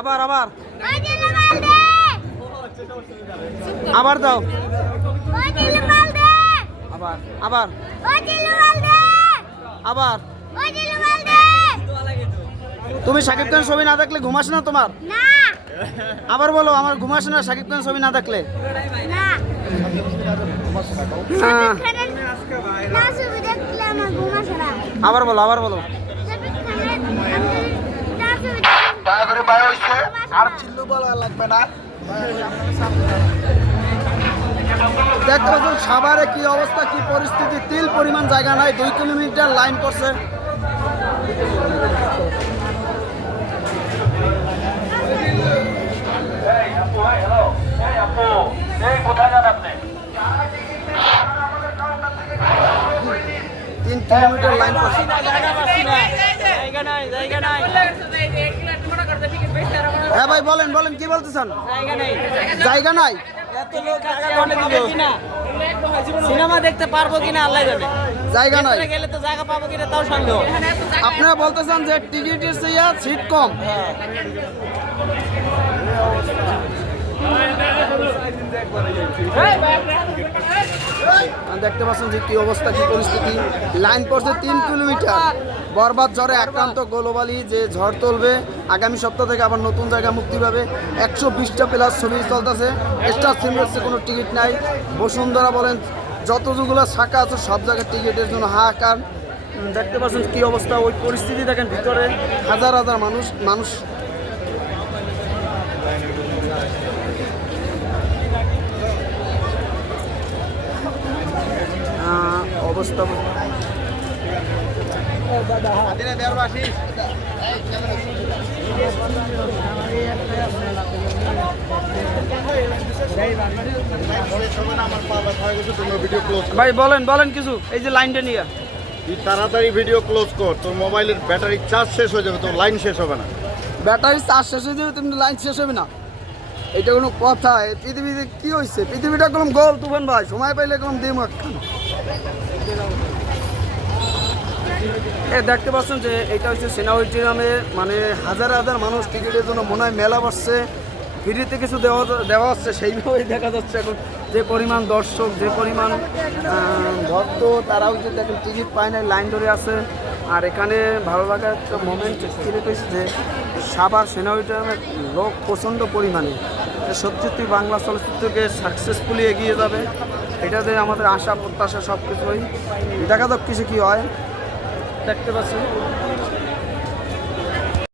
আবার আবার আবার দাও আবার আবার আবার তুমি শাকিব খান ছবি না দেখলে ঘুমাস না তোমার? আবার বলো, আমার ঘুমাস না শাকিব খান ছবি না দেখলে? আবার বলো আবার বলো। আর চিল্লু বলা লাগবে না। দেখতে পাচ্ছেন সাভারে কি অবস্থা, কি পরিস্থিতি। তিল পরিমাণ জায়গা নাই, 2 কিলোমিটার লাইন করছে। তিন কিলোমিটার লাইন করছে। হ্যাঁ ভাই বলেন বলেন, কি বলতেছেন? জায়গা নাই, সিনেমা দেখতে পারবো কিনা আল্লাহ জানে। জায়গা নাই গেলে তো জায়গা পাবো কিনা তাও সন্দেহ। আপনারা বলতেছেন যে টিকিটের চেয়ে সিট কম। দেখতে পাচ্ছেন যে কি অবস্থা, কি পরিস্থিতি। লাইন পড়ছে 3 কিলোমিটার। বরবাদ ঝড়ে আক্রান্ত গ্লোবালি যে ঝড় তুলবে, আগামী সপ্তাহ থেকে আবার নতুন জায়গা মুক্তি পাবে। 120টা প্লাস ছবি চলতেছে। স্টার সিনেমাসে কোনো টিকিট নাই। বসুন্ধরা বলেন, যতগুলো শাখা আছে সব জায়গায় টিকিটের জন্য হাহাকার। দেখতে পাচ্ছেন কি অবস্থা, ওই পরিস্থিতি দেখেন। ভিতরে হাজার হাজার মানুষ অবস্থা। ভাই বলেন বলেন কিছু, এই যে লাইনটা নিয়ে। তাড়াতাড়ি ভিডিও ক্লোজ কর, তোর মোবাইলের ব্যাটারি চার্জ শেষ হয়ে যাবে, তোর লাইন শেষ হবে না। ব্যাটারি চার্জ শেষ হয়ে যাবে, তুমি লাইন শেষ হবে না, এটা কোনো কথা? পৃথিবীতে কি হয়েছে? পৃথিবীটা কোনো গোল তুফান ভাই, সময় পাইলে কোনো দিম। দেখতে পাচ্ছেন যে এটা হচ্ছে সেনাবাহিনী, মানে হাজার হাজার মানুষ টিকিটের জন্য মনে হয় মেলা বসছে। ফ্রিতে কিছু দেওয়া হচ্ছে, সেইভাবেই দেখা যাচ্ছে এখন যে পরিমাণ দর্শক, যে পরিমাণ ভক্ত, তারাও যে দেখেন টিকিট পায় না, লাইন ধরে আছে। আর এখানে ভালো লাগার একটা মোমেন্ট ক্রিয়েট হয়েছে যে সাভার সেনাবাহিনীর লোক প্রচণ্ড পরিমাণে। সত্যি বাংলা চলচ্চিত্রকে সাকসেসফুলি এগিয়ে যাবে, এটাতে আমাদের আশা প্রত্যাশা সব কিছুই। দেখা যাক কিছু কী হয়। দেখতে পাচ্ছি